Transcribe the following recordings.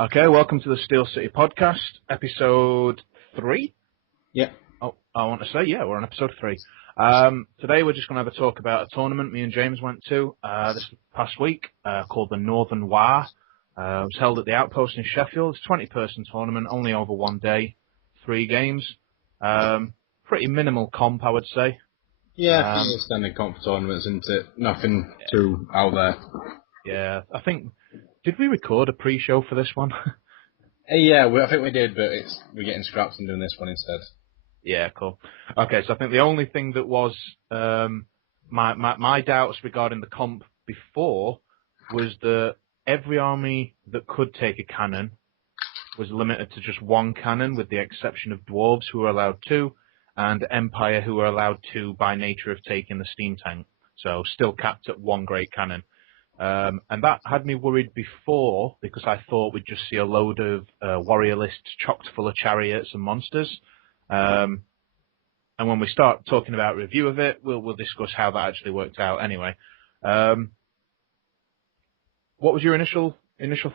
Okay, welcome to the Steel City Podcast, episode 3. Yeah. Oh, I want to say, yeah, we're on episode 3. Today we're just going to have a talk about a tournament me and James went to this past week called the Northern Waagh. It was held at the Outpost in Sheffield. It's a 20-person tournament, only over one day, 3 games. Pretty minimal comp, I would say. Yeah, standard comp tournaments, isn't it? Nothing too out there. Yeah, I think, did we record a pre-show for this one? Yeah, I think we did, but we're getting scrapped and doing this one instead. Yeah, cool. Okay, so I think the only thing that was my doubts regarding the comp before was that every army that could take a cannon was limited to just 1 cannon, with the exception of dwarves, who were allowed 2, and Empire, who were allowed 2 by nature of taking the steam tank. So still capped at 1 great cannon. And that had me worried before, because I thought we'd just see a load of warrior lists chocked full of chariots and monsters. And when we start talking about review of it, we'll discuss how that actually worked out anyway. What was your initial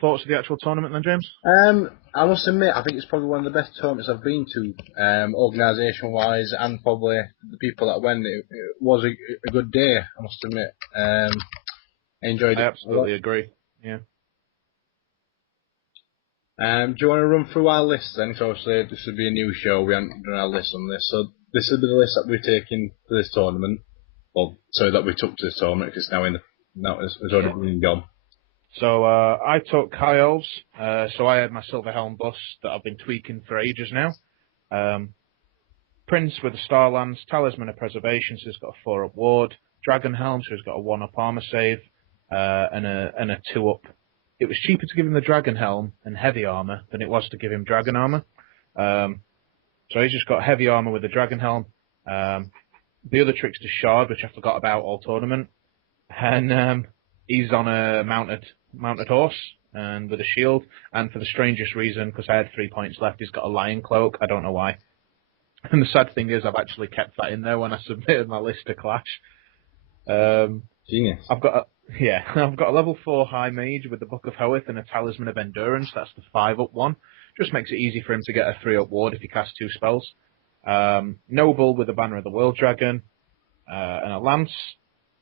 thoughts of the actual tournament then, James? I must admit, I think it's probably one of the best tournaments I've been to, organisation-wise, and probably the people that went. It was a good day, I must admit. I enjoyed it. I absolutely agree, yeah. Do you want to run through our list then? So obviously this would be a new show, we haven't done our list on this. So this would be the list that we're taking for this tournament. Well, sorry, that we took to this tournament, because it's already been gone. So I took High Elves, so I had my Silver Helm bust that I've been tweaking for ages now. Prince with the Starlands, Talisman of Preservation, so he's got a 4-up ward. Dragon Helm, so he's got a 1-up armor save, and a 2-up. It was cheaper to give him the Dragon Helm and heavy armor than it was to give him Dragon armor. So he's just got heavy armor with the Dragon Helm. The other trick's to Shard, which I forgot about all tournament. And he's on a mounted horse and with a shield. And for the strangest reason, because I had 3 points left, he's got a Lion Cloak. I don't know why. And the sad thing is, I've actually kept that in there when I submitted my list to Clash. Genius. I've got a level 4 High Mage with the Book of Hoeth and a Talisman of Endurance. That's the 5-up one. Just makes it easy for him to get a 3-up ward if he casts 2 spells. Noble with the Banner of the World Dragon and a Lance.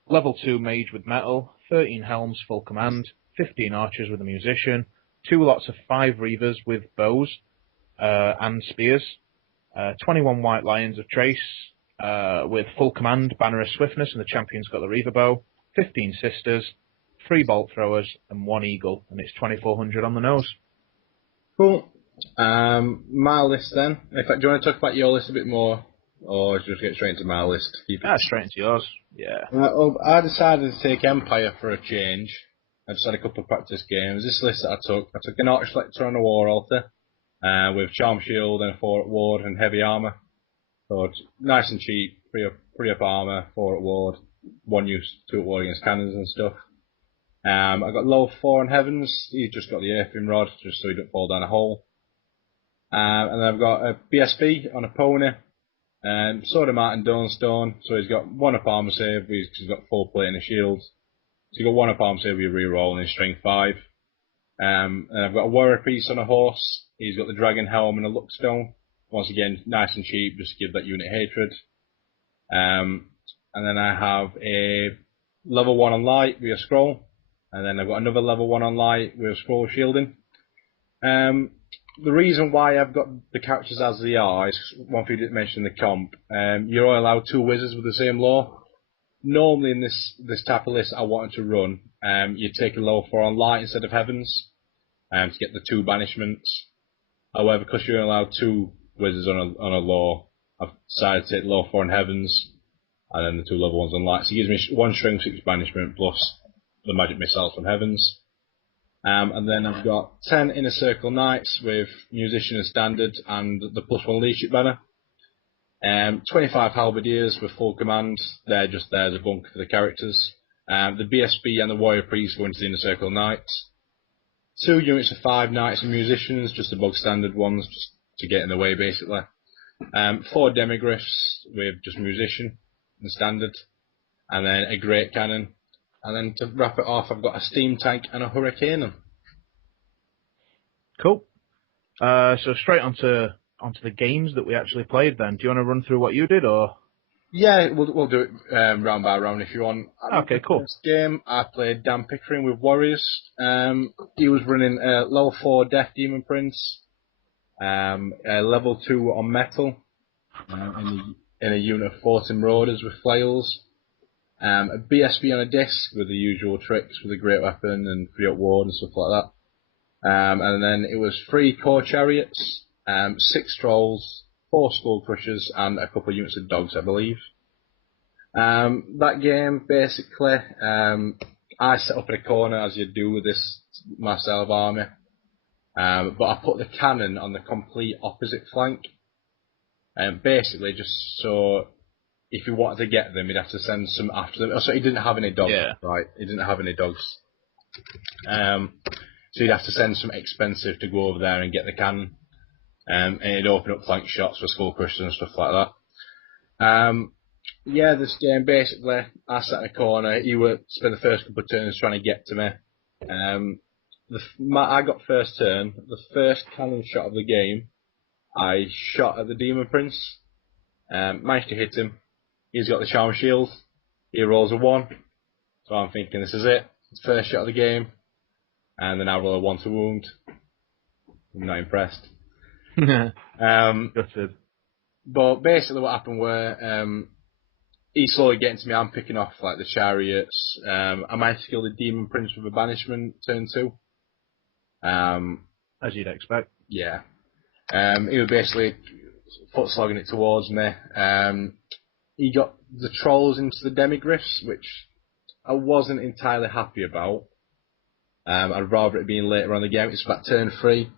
Level 2 Mage with Metal. 13 Helms full command. 15 Archers with a Musician. 2 lots of 5 Reavers with bows and spears. 21 White Lions of Trace with full command, Banner of Swiftness, and the champion's got the Reaver bow. 15 Sisters, 3 Bolt Throwers, and 1 Eagle, and it's 2,400 on the nose. Cool. My list then. In fact, do you want to talk about your list a bit more, or just get straight into my list? Straight into yours. Yeah. I decided to take Empire for a change. I just had a couple of practice games. This list that I took an Arch Lector on a War Altar, with Charm Shield and a 4-up ward and heavy armor. So it's nice and cheap, 3-up armor, 4-up ward, 1 use, 2-up ward against cannons and stuff. I got level 4 on Heavens. He's just got the Earthing Rod, just so he don't fall down a hole. And then I've got a BSB on a pony. Sword of Martin Dawnstone, so he's got 1-up armor save, he's got 4 plate and a shield. So he's got 1-up armor save with a reroll and his strength 5. And I've got a Warrior Priest on a horse. He's got the Dragon Helm and a Luckstone. Once again, nice and cheap, just to give that unit hatred. And then I have a level 1 on light with a scroll. And then I've got another level 1 on light with a scroll shielding. The reason why I've got the characters as they are is, one thing you didn't mention in the comp, you're only allowed 2 wizards with the same law. Normally in this type of list I wanted to run, you take a level 4 on light instead of Heavens, to get the 2 banishments. However, because you're only allowed 2 wizards on a law, I've decided to take level 4 on Heavens, and then the 2 level 1s on light. So it gives me 1 strength 6 banishment plus the magic missiles from Heavens. And then I've got 10 Inner Circle Knights with Musician and Standard and the +1 Leadership Banner. 25 Halberdiers with full command. They're just there as a bunker for the characters. The BSB and the Warrior Priest go into the Inner Circle Knights. 2 units of 5 Knights and Musicians, just the bog standard ones, just to get in the way basically. 4 Demigryphs with just Musician and Standard. And then a Great Cannon. And then to wrap it off, I've got a Steam Tank and a Hurricane. Cool. So straight onto the games that we actually played. Then, do you want to run through what you did, or? Yeah, we'll do it round by round if you want. Okay, cool. First game, I played Dan Pickering with Warriors. He was running level 4 Death Demon Prince, level 2 on Metal, in a unit of 14 Marauders with flails, a BSB on a disc with the usual tricks with a great weapon and 3 up ward and stuff like that. And then it was 3 core chariots, 6 trolls, 4 skull crushers, and a couple of units of dogs, I believe. That game, basically, I set up in a corner as you do with this myself army, but I put the cannon on the complete opposite flank, basically just so if you wanted to get them, you'd have to send some after them. So he didn't have any dogs, right? He didn't have any dogs. So you'd have to send some expensive to go over there and get the cannon. And it'd open up flank shots for skull crushers and stuff like that. Yeah, this game, basically, I sat in a corner. He would spend the first couple of turns trying to get to me. I got first turn. The first cannon shot of the game, I shot at the Demon Prince. Managed to hit him. He's got the Charm Shield. He rolls a 1. So I'm thinking, this is it. It's the first shot of the game. And then I roll a 1 to wound. I'm not impressed. Gutted. But basically what happened were, he's slowly getting to me. I'm picking off like the chariots. I managed to kill the Demon Prince with a banishment turn 2. As you'd expect. Yeah. He was basically foot slogging it towards me. He got the trolls into the demigriffs, which I wasn't entirely happy about. I'd rather it being later on the game. It's about turn 3,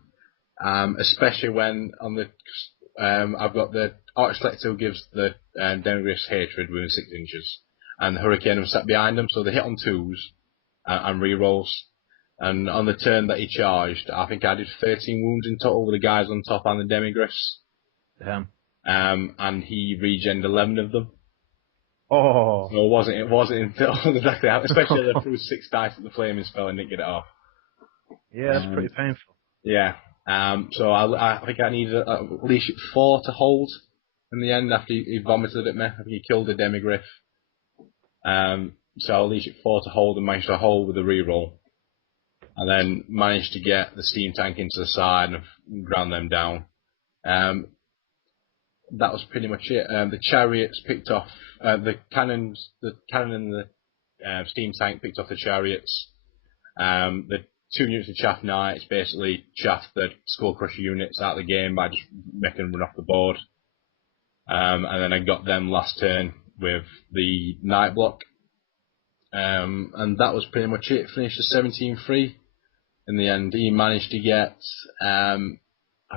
especially when on the I've got the Archlector who gives the demigriffs hatred within 6 inches, and the Hurricane was sat behind them, so they hit on 2s and rerolls. And on the turn that he charged, I think I did 13 wounds in total with the guys on top and the demigriffs. Damn. And he regened 11 of them. Oh. So it wasn't until exactly how, especially they threw 6 dice at the flaming spell and didn't get it off. Yeah, that's pretty painful. Yeah. So I think I needed at least 4 to hold in the end after he vomited at me. I think he killed the demigriff. So I'll leash it 4 to hold and managed to hold with a reroll. And then managed to get the steam tank into the side and ground them down. That was pretty much it. The chariots picked off the cannon and the steam tank picked off the chariots. The 2 units of chaff knights basically chaffed the skull crusher units out of the game by just making them run off the board. And then I got them last turn with the night block. And that was pretty much it. Finished a 17-3. In the end, he managed to get, I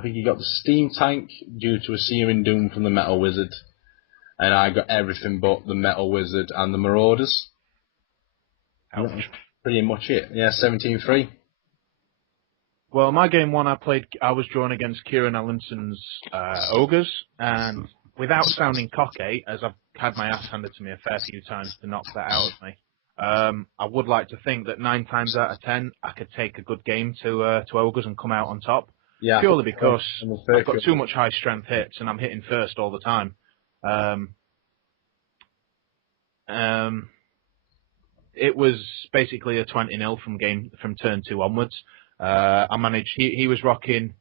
think he got the steam tank due to a Searing Doom from the Metal Wizard. And I got everything but the Metal Wizard and the Marauders. Ouch. Pretty much it. Yeah, 17-3. Well, my game 1 I was drawn against Kieran Ellinson's Ogres, and without sounding cocky, as I've had my ass handed to me a fair few times to knock that out of me, I would like to think that 9 times out of 10 I could take a good game to Ogres and come out on top. Yeah, purely because I've got too much high strength hits and I'm hitting first all the time. It was basically a 20-0 from turn 2 onwards. I managed. He was rocking.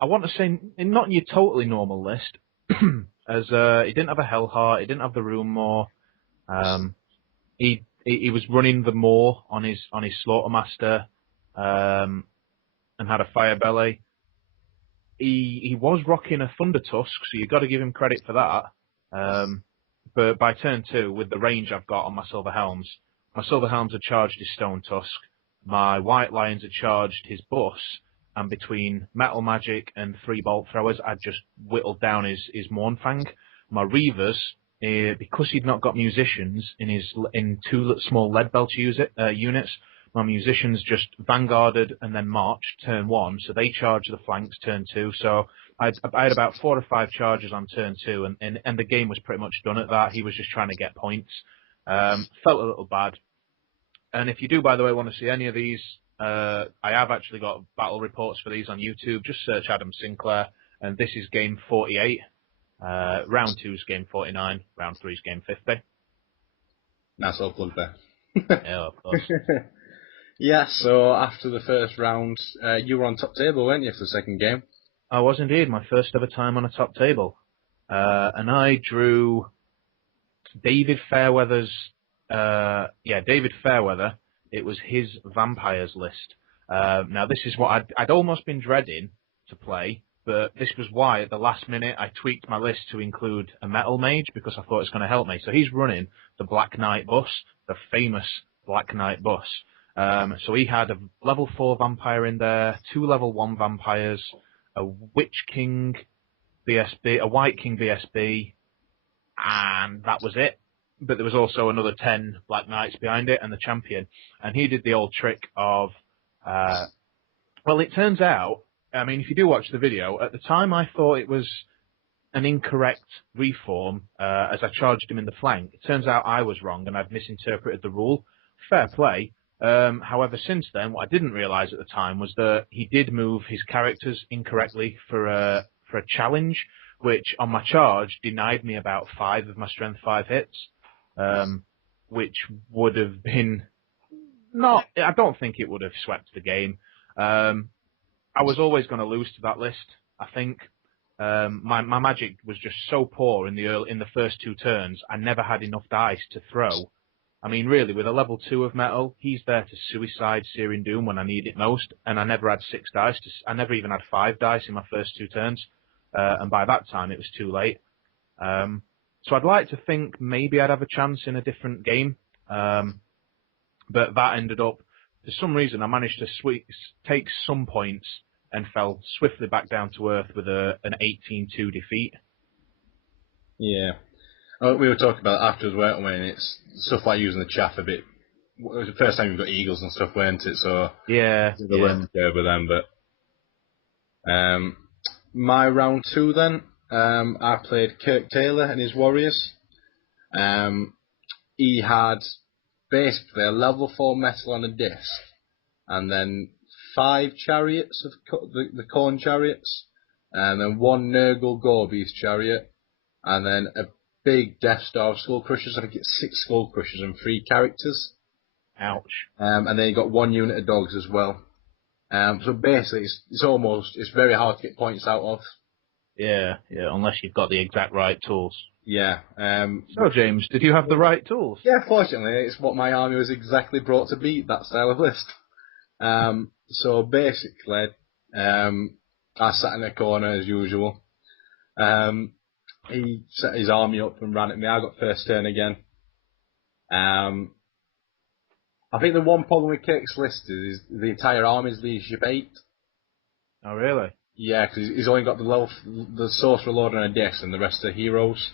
I want to say not your totally normal list, as he didn't have a Hellheart, he didn't have the Rune Maw. He was running the Maw on his Slaughtermaster, and had a Fire Belly. He was rocking a Thunder Tusk, so you've got to give him credit for that. But by turn 2, with the range I've got on my Silver Helms had charged his Stone Tusk. My White Lions had charged his Bus, and between Metal Magic and 3 Bolt Throwers, I'd just whittled down his Mournfang. My Reavers, because he'd not got Musicians in 2 small Lead Belt units, my Musicians just vanguarded and then marched turn 1, so they charged the flanks turn 2. So I had about 4 or 5 charges on turn 2, and the game was pretty much done at that. He was just trying to get points. Felt a little bad. And if you do, by the way, want to see any of these I have actually got battle reports for these on YouTube. Just search Adam Sinclair, and this is game 48. Round 2 is game 49. Round 3 is game 50. Nice little plug there. Yeah, of course. Yeah, so after the first round, you were on top table, weren't you, for the second game? I was indeed, my first ever time on a top table. And I drew David Fairweather's, David Fairweather. It was his vampires list. Now this is what I'd almost been dreading to play, but this was why at the last minute I tweaked my list to include a metal mage because I thought it's going to help me. So he's running the Black Knight bus, the famous Black Knight bus. So he had a level 4 vampire in there, 2 level 1 vampires, a Witch King BSB, a White King BSB, and that was it. But there was also another 10 Black Knights behind it and the champion. And he did the old trick of, well, it turns out, I mean, if you do watch the video, at the time I thought it was an incorrect reform as I charged him in the flank. It turns out I was wrong and I'd misinterpreted the rule. Fair play. However, since then, what I didn't realise at the time was that he did move his characters incorrectly for a challenge, which on my charge denied me about 5 of my strength 5 hits, which would have been I don't think it would have swept the game. I was always going to lose to that list, I think. My magic was just so poor in the first 2 turns, I never had enough dice to throw. I mean, really, with a level 2 of metal, he's there to suicide Searing Doom when I need it most, and I never had 6 dice. I never even had 5 dice in my first 2 turns, and by that time it was too late. So I'd like to think maybe I'd have a chance in a different game, but that ended up, for some reason, I managed to take some points and fell swiftly back down to earth with an 18-2 defeat. Yeah. We were talking about it afterwards, weren't we? And it's stuff like using the chaff a bit. It was the first time you've got eagles and stuff, weren't it? So yeah, the learning curve with them. But my round 2 then, I played Kirk Taylor and his warriors. He had basically a level 4 metal on a disc, and then 5 chariots of the corn chariots, and then 1 Nurgle Gorby's chariot, and then a big Death Star of Skull Crushers. I think it's 6 Skull Crushers and 3 characters. Ouch. And then you got 1 unit of dogs as well. So basically, it's very hard to get points out of. Yeah, unless you've got the exact right tools. Yeah. So, James, did you have the right tools? Yeah, fortunately, it's what my army was exactly brought to beat, that style of list. So basically, I sat in a corner as usual. He set his army up and ran at me. I got first turn again. I think the one problem with Kirk's list is the entire army's leadership 8. Oh, really? Yeah, because he's only got the Sorcerer Lord and a disc, and the rest are heroes.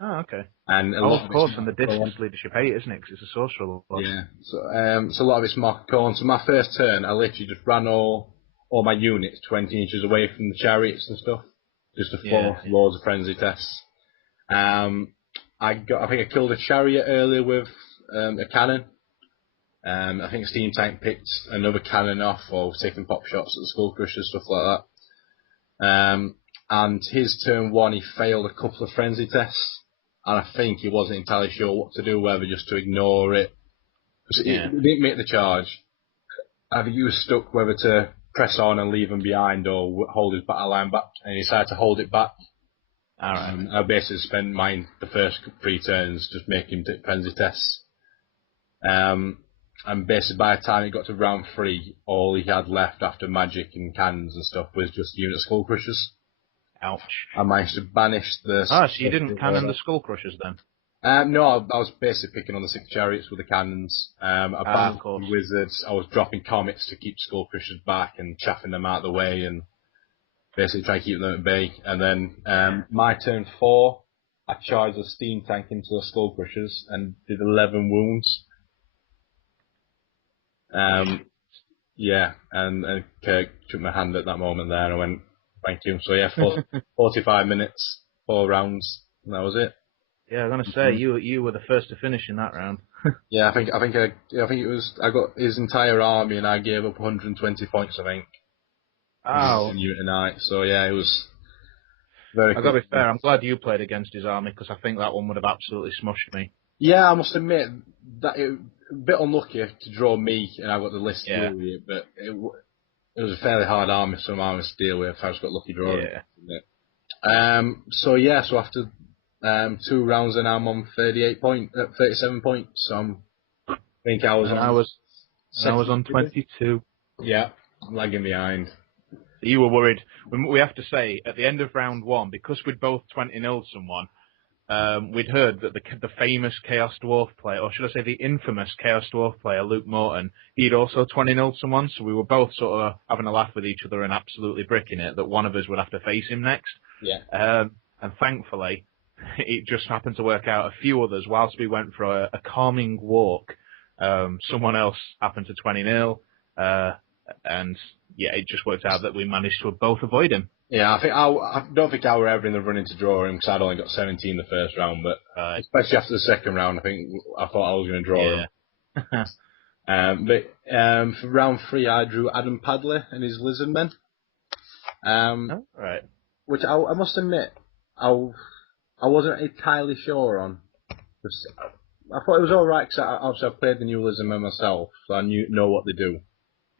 Oh, okay. And of course, and the disc is leadership 8, isn't it? Because it's a Sorcerer Lord. Yeah, so a lot of it's Mark Corn. So my first turn, I literally just ran all my units 20 inches away from the chariots and stuff, just to force loads of frenzy tests. I think I killed a chariot earlier with a cannon. I think Steam Tank picked another cannon off, or was taking pop shots at the Skull Crushers, stuff like that. And his turn 1, he failed a couple of frenzy tests, and I think he wasn't entirely sure what to do, whether just to ignore it. He didn't make the charge. I think he was stuck whether to press on and leave him behind or hold his battle line back, and he decided to hold it back. Alright. I basically spent the first 3 turns just making him take frenzy tests. And basically by the time it got to round 3, all he had left after magic and cannons and stuff was just unit Skull Crushers. Ouch. I managed to banish the... So you didn't cannon the Skull Crushers then? No, I was basically picking on the 6 chariots with the cannons. I banished the wizards. I was dropping comets to keep Skull Crushers back and chaffing them out of the way and basically trying to keep them at bay. And then my turn 4, I charged a Steam Tank into the Skull Crushers and did 11 wounds. And Kirk took my hand at that moment there and I went, thank you. So yeah, 45 minutes, 4 rounds, and that was it. Yeah, I'm going to say, you were the first to finish in that round. Yeah, I think it was. I got his entire army, and I gave up 120 points. I think Oh, in unit tonight. So yeah, it was very I gotta close. be fair. I'm glad you played against his army because I think that one would have absolutely smushed me. Yeah, I must admit that it a bit unlucky to draw me, and I got the list to Yeah, deal with it. But it was a fairly hard army, some armies to deal with. I just got lucky drawing. yeah. So yeah, so after 2 rounds, and I'm on 37 points. So I think I was And on I was on 17. 22. Yeah, lagging behind. You were worried. We have to say at the end of round one, because we'd both 20-0'd someone. We'd heard that the famous Chaos Dwarf player, or should I say the infamous Chaos Dwarf player, Luke Morton, he'd also 20-0'd someone, so we were both sort of having a laugh with each other and absolutely bricking it that one of us would have to face him next. Yeah. And thankfully, it just happened to work out. A few others, whilst we went for a calming walk, someone else happened to 20-0, and yeah, it just worked out that we managed to both avoid him. Yeah, I don't think I were ever in the running to draw him because I'd only got 17 the first round, but especially after the second round, I thought I was going to draw him. For round 3, I drew Adam Padley and his Lizardmen, Right. which I must admit I wasn't entirely sure on. I thought it was all right because obviously I've played the new Lizardmen myself, so I know what they do.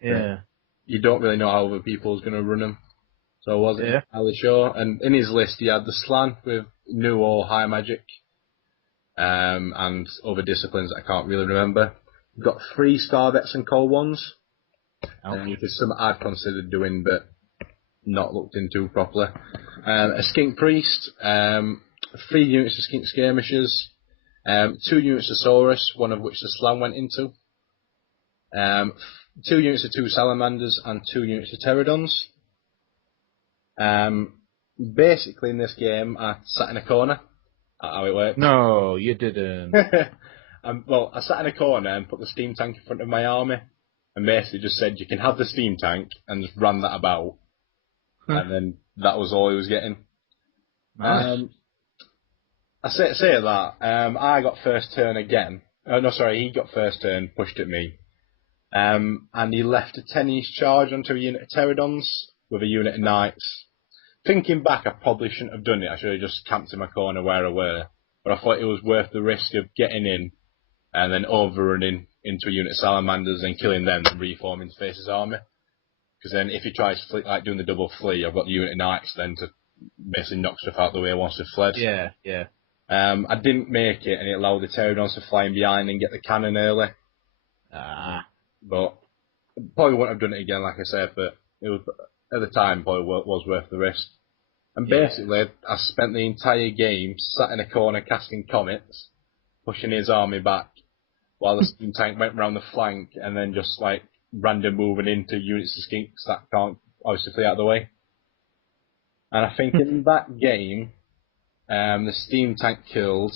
Yeah. You don't really know how other people's going to run them. So I wasn't entirely sure. And in his list, he had the Slan with new or high magic, and other disciplines that I can't really remember. He got 3 Scarvets and Cold Ones, which is something I'd considered doing, but not looked into properly. A Skink Priest, 3 units of Skink Skirmishers, 2 units of Saurus, one of which the Slan went into, 2 units of 2 Salamanders, and 2 units of Pterodons. Basically, in this game, I sat in a corner. That's how it works. No, you didn't. Well, I sat in a corner and put the steam tank in front of my army, and basically just said, "You can have the steam tank," and just ran that about. And then that was all he was getting. Nice. I say that. I got first turn again. No, sorry, he got first turn, pushed at me. And he left a 10-each charge onto a unit of Pterodons with a unit of Knights. Thinking back, I probably shouldn't have done it. I should have just camped in my corner where I were. But I thought it was worth the risk of getting in and then overrunning into a unit of Salamanders and killing them and reforming to face his army. Because then if he tries like doing the double flee, I've got the unit of Knights then to basically knock stuff out the way once they've fled. Yeah, yeah. I didn't make it, and it allowed the Pterodons to fly in behind and get the cannon early. But probably wouldn't have done it again, like I said, but it was, at the time, probably was worth the risk. And basically, I spent the entire game sat in a corner casting comets, pushing his army back, while the steam tank went round the flank, and then just like random moving into units of skinks that can't obviously flee out of the way. And I think in that game, the steam tank killed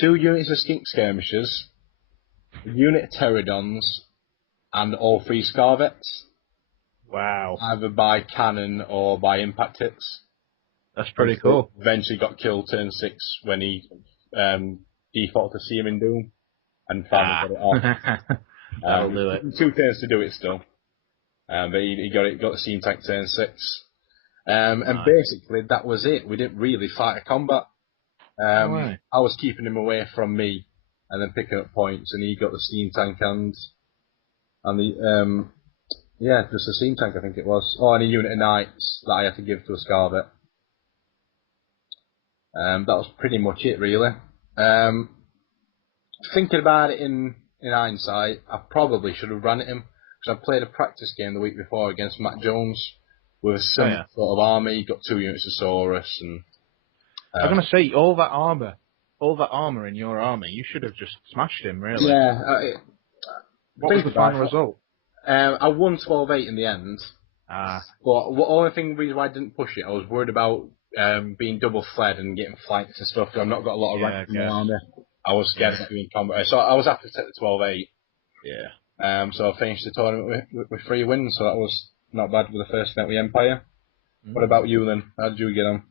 2 units of skink skirmishers, a unit of pterodons, and all 3 scarvets. Wow. Either by cannon or by impact hits. That's pretty cool. Eventually got killed turn 6 when he defaulted to Seaman Doom and finally got it off. That'll do it. 2 turns to do it still. But he got the steam tank turn 6. And basically that was it. We didn't really fight a combat. I was keeping him away from me and then picking up points, and he got the steam tank and the just a steam tank, I think it was. Oh, and a unit of Knights that I had to give to a Scarvet. That was pretty much it, really. Thinking about it in hindsight, I probably should have ran at him, because I played a practice game the week before against Matt Jones with a similar sort of army. He got 2 units of Saurus, and I'm gonna say all that armor in your army, you should have just smashed him, really. Yeah. What was the final result? I won 12-8 in the end. But the only reason why I didn't push it, I was worried about being double fled and getting flanked and stuff, because I've not got a lot of rank in my army. I was scared of doing combat. So I was happy to take the 12-8. Yeah. So I finished the tournament with 3 wins, so that was not bad with the first event with Empire. What about you then? How did you get on?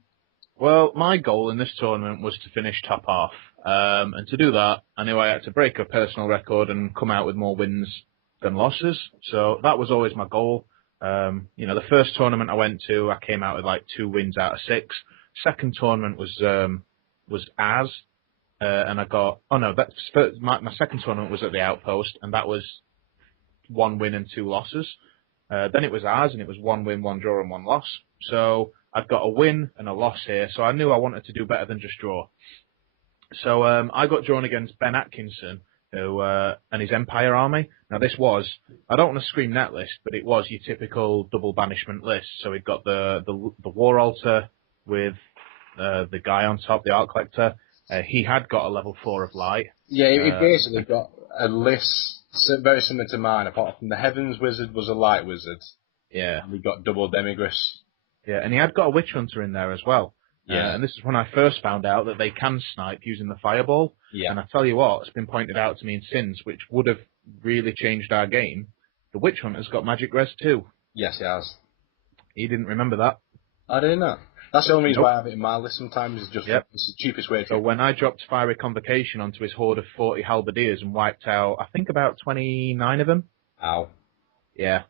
Well, my goal in this tournament was to finish top half. And to do that, I knew I had to break a personal record and come out with more wins than losses. So that was always my goal. The first tournament I went to, I came out with like 2 wins out of 6. Second tournament was Az, and I got my second tournament was at the Outpost, and that was 1 win and 2 losses. Then it was Az, and it was 1 win, 1 draw, and 1 loss. So I've got a win and a loss here. So I knew I wanted to do better than just draw. So I got drawn against Ben Atkinson, who and his Empire army. Now this was, I don't want to scream net list, but it was your typical double banishment list. So we've got the War Altar with the guy on top, the Art Collector. He had got a level 4 of light. Yeah, he basically got a list very similar to mine, apart from the Heavens Wizard was a light wizard. Yeah. And we got double Demigris. Yeah, and he had got a Witch Hunter in there as well. Yeah. And this is when I first found out that they can snipe using the Fireball. Yeah. And I tell you what, it's been pointed out to me in Sins, which would have really changed our game. The Witch Hunter's got Magic Res too. Yes, he has. He didn't remember that. I didn't know. That's the only reason why I have it in my list sometimes, is just it's the cheapest way to So when I dropped Fiery Convocation onto his horde of 40 Halberdiers and wiped out, I think, about 29 of them. Ow. Yeah.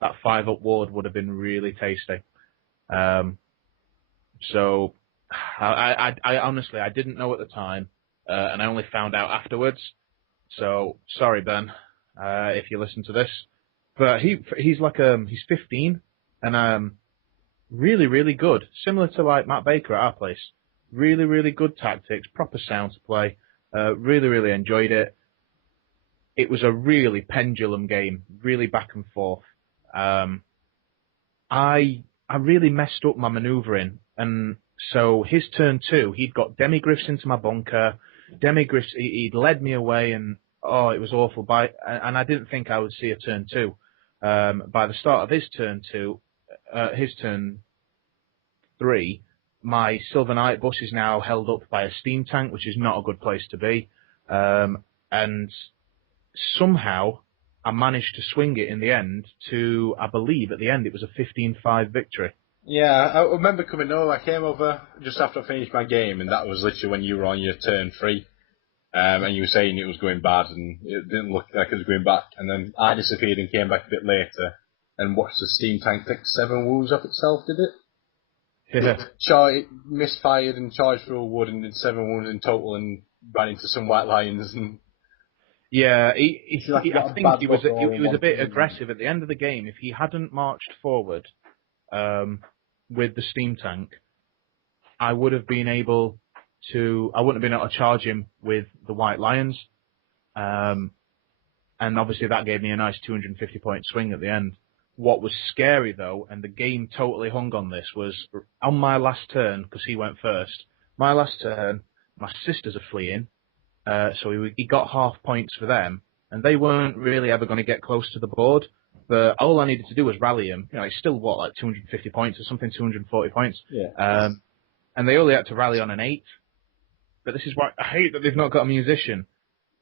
That 5-up ward would have been really tasty. So I honestly, I didn't know at the time, and I only found out afterwards. So sorry, Ben, if you listen to this. But he's like he's 15 and really, really good. Similar to like Matt Baker at our place. Really, really good tactics, proper sound to play. Really, really enjoyed it. It was a really pendulum game, really back and forth. I really messed up my manoeuvring, and so his turn 2, he'd got Demigriffs into my bunker. Demigriffs, he'd led me away, and it was awful. And I didn't think I would see a turn 2. By the start of his turn 3, my Silver Knight bus is now held up by a steam tank, which is not a good place to be. And somehow I managed to swing it in the end to, I believe at the end it was a 15-5 victory. Yeah, I remember coming over. I came over just after I finished my game, and that was literally when you were on your turn 3. And you were saying it was going bad, and it didn't look like it was going back. And then I disappeared and came back a bit later, and watched the steam tank take 7 wounds off itself, did it? Yeah. It misfired and charged through a wood and did 7 wounds in total and ran into some white lions. And yeah, I think he was a bit thing. aggressive at the end of the game. If he hadn't marched forward with the steam tank, I wouldn't have been able to charge him with the white lions. And obviously that gave me a nice 250-point swing at the end. What was scary, though, and the game totally hung on this, was on my last turn, because he went first, my last turn, my sisters are fleeing, so he got half points for them, and they weren't really ever going to get close to the board, but all I needed to do was rally him. It's still, like 250 points or something, 240 points. Yeah. And they only had to rally on an 8. But this is why I hate that they've not got a musician.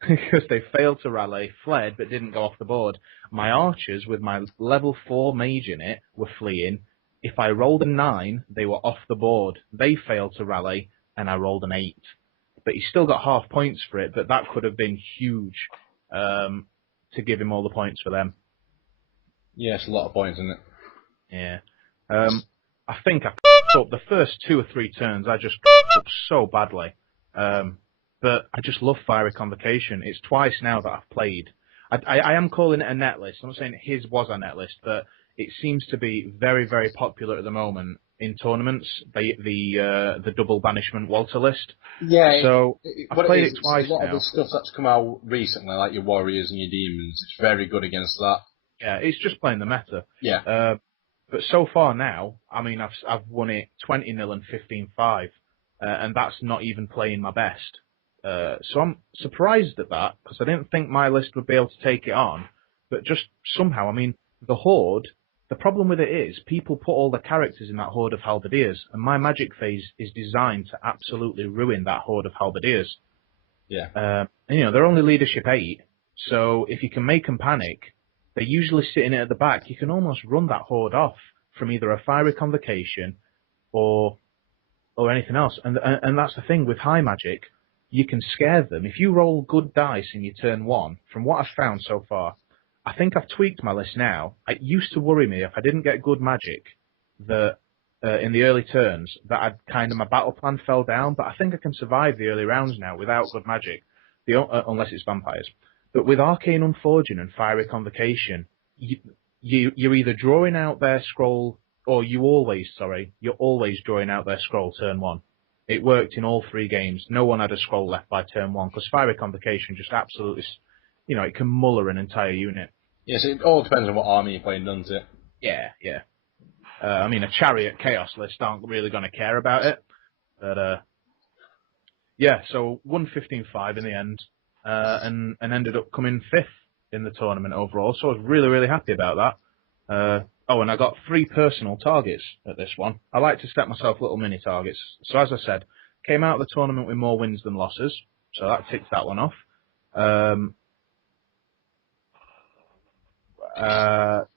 Because they failed to rally, fled, but didn't go off the board. My archers, with my level 4 mage in it, were fleeing. If I rolled a 9, they were off the board. They failed to rally, and I rolled an 8. But he still got half points for it, but that could have been huge to give him all the points for them. Yeah, it's a lot of points, isn't it? Yeah. I think I f***ed up the first 2 or 3 turns. I just f***ed up so badly. But I just love Fiery Convocation. It's twice now that I've played. I am calling it a net list. I'm not saying his was a net list, but it seems to be very, very popular at the moment in tournaments. The double banishment Walter list. Yeah. So I've played it twice now. A lot now. of the stuff that's come out recently, like your warriors and your demons, it's very good against that. Yeah, it's just playing the meta. Yeah. But so far now, I mean, I've won it 20-0 and 15-5, and that's not even playing my best. So I'm surprised at that, because I didn't think my list would be able to take it on. But just somehow, I mean, the Horde, the problem with it is people put all the characters in that Horde of Halberdiers, and my magic phase is designed to absolutely ruin that Horde of Halberdiers. Yeah. And, they're only leadership 8, so if you can make them panic, they're usually sitting at the back. You can almost run that Horde off from either a Fiery Convocation or anything else. And that's the thing with high magic. you can scare them. If you roll good dice in your turn 1, from what I've found so far, I think I've tweaked my list now. It used to worry me if I didn't get good magic that in the early turns that my battle plan fell down, but I think I can survive the early rounds now without good magic, unless it's vampires. But with Arcane Unforging and Fiery Convocation, you're either drawing out their scroll, or you're always drawing out their scroll turn 1. It worked in all 3 games. No one had a scroll left by turn 1, because Fiery Convocation just absolutely, it can muller an entire unit. Yes, it all depends on what army you're playing, doesn't it? Yeah. A Chariot Chaos list aren't really going to care about it. But, so won 15-5 in the end, and ended up coming 5th in the tournament overall, so I was really, really happy about that. And I got 3 personal targets at this one. I like to set myself little mini targets. So as I said, came out of the tournament with more wins than losses, so that ticked that one off.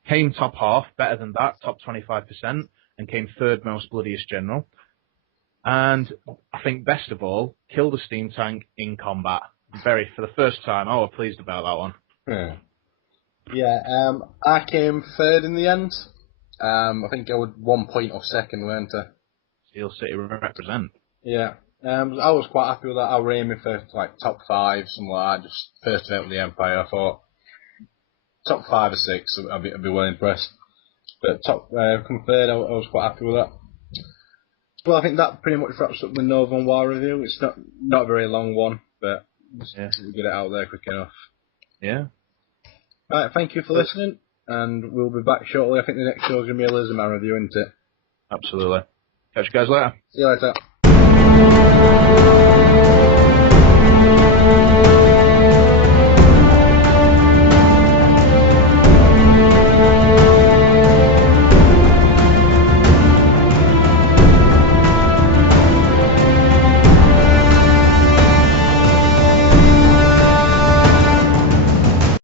Came top half, better than that, top 25%, and came 3rd most bloodiest general. And I think best of all, killed a steam tank in combat. For the first time, I was pleased about that one. I came 3rd in the end. I think I was 1 point off 2nd, weren't I? Steel City represent. Yeah. I was quite happy with that. I was aiming for top 5, something like that. Just first event with the Empire. I thought top 5 or 6, I'd be well impressed. But come 3rd, I was quite happy with that. Well, I think that pretty much wraps up the Nothern Waagh review. It's not a very long one, but we'll get it out there quick enough. Yeah. Right, thank you for listening, and we'll be back shortly. I think the next show is going to be a Lizardman review, isn't it? Absolutely. Catch you guys later. See you later.